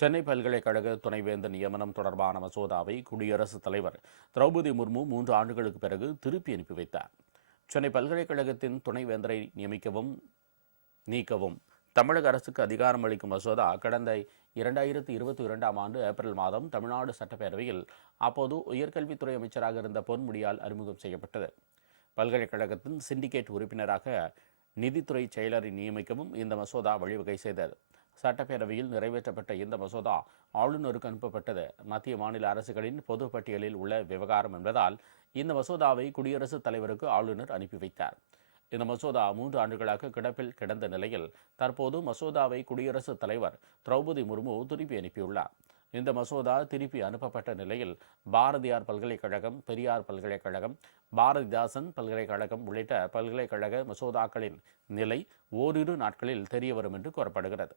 சென்னை பல்கலைக்கழக துணைவேந்தர் நியமனம் தொடர்பான மசோதாவை குடியரசுத் தலைவர் திரௌபதி முர்மு 3 ஆண்டுகளுக்கு பிறகு திருப்பி அனுப்பி வைத்தார். சென்னை பல்கலைக்கழகத்தின் துணைவேந்தரை நியமிக்கவும் நீக்கவும் தமிழக அரசுக்கு அதிகாரம் அளிக்கும் மசோதா கடந்த 2022ஆம் ஆண்டு ஏப்ரல் மாதம் தமிழ்நாடு சட்டப்பேரவையில் அப்போது உயர்கல்வித்துறை அமைச்சராக இருந்த பொன்முடியால் அறிமுகம் செய்யப்பட்டது. பல்கலைக்கழகத்தின் சிண்டிகேட் உறுப்பினராக நிதித்துறை செயலரை நியமிக்கவும் இந்த மசோதா வழிவகை செய்தது. சட்டப்பேரவையில் நிறைவேற்றப்பட்ட இந்த மசோதா ஆளுநருக்கு அனுப்பப்பட்டது. மத்திய மாநில அரசுகளின் பொது பட்டியலில் உள்ள விவகாரம் என்பதால் இந்த மசோதாவை குடியரசுத் தலைவருக்கு ஆளுநர் அனுப்பி வைத்தார். இந்த மசோதா 3 ஆண்டுகளாக கிடப்பில் கிடந்த நிலையில் தற்போது மசோதாவை குடியரசுத் தலைவர் திரௌபதி முர்மு திருப்பி அனுப்பியுள்ளார். இந்த மசோதா திருப்பி அனுப்பப்பட்ட நிலையில் பாரதியார் பல்கலைக்கழகம், பெரியார் பல்கலைக்கழகம், பாரதிதாசன் பல்கலைக்கழகம் உள்ளிட்ட பல்கலைக்கழக மசோதாக்களின் நிலை ஓரிரு நாட்களில் தெரியவரும் என்று கூறப்படுகிறது.